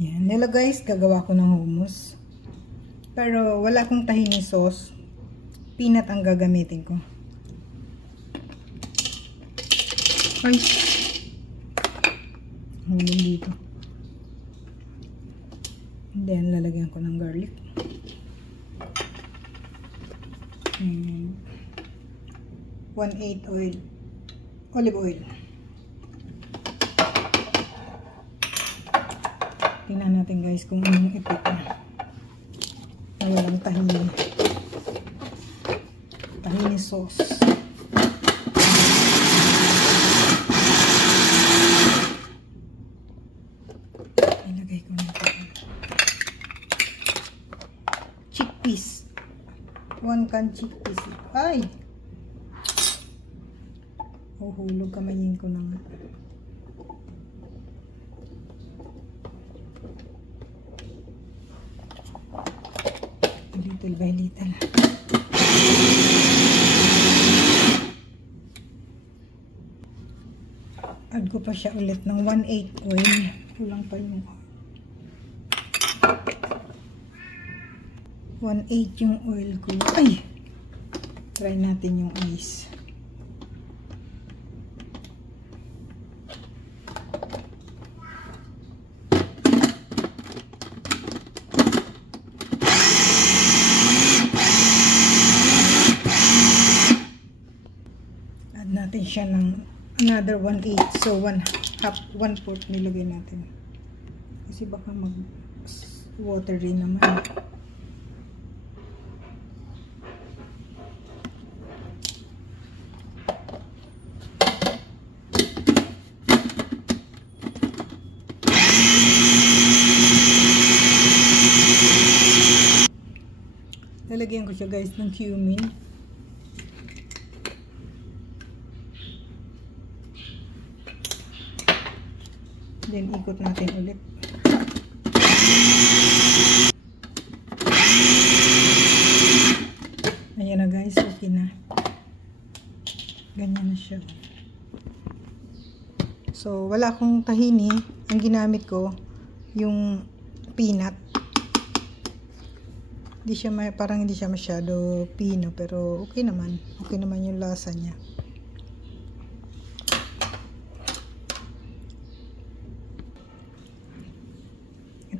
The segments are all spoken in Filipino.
Yan. Hello guys, gagawa ko ng hummus. Pero wala akong tahini sauce. Peanut ang gagamitin ko. Ay! Hulong dito. Then, lalagyan ko ng garlic. And 1/8 oil. Olive oil. Tingnan natin guys kung anong effect na. Na walang tahini. Tahini sauce. Ilagay ko na ito. Chickpeas. 1 can chickpeas. Ay! Hulog kamayin ko na nga. Little by little. Add ko pa siya ulit ng 1/8 oil. Kulang pa yung 1/8 yung oil ko. Ay! Try natin yung ice. Natin siya ng another 1/8, so 1/4 nilagay natin kasi baka mag watery naman. Lalagyan ko siya guys ng cumin. Then, ikot natin ulit. Ayan na guys, okay na. Ganyan na siya. So, wala akong tahini. Ang ginamit ko, yung peanut. Hindi siya, parang hindi siya masyado pino, pero okay naman. Okay naman yung lasa niya.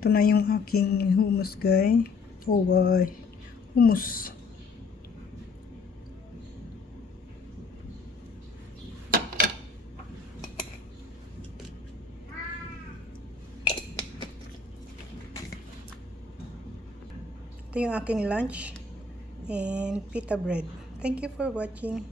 Ito na yung aking hummus guys. Oh boy. Hummus. Ito yung aking lunch and pita bread. Thank you for watching.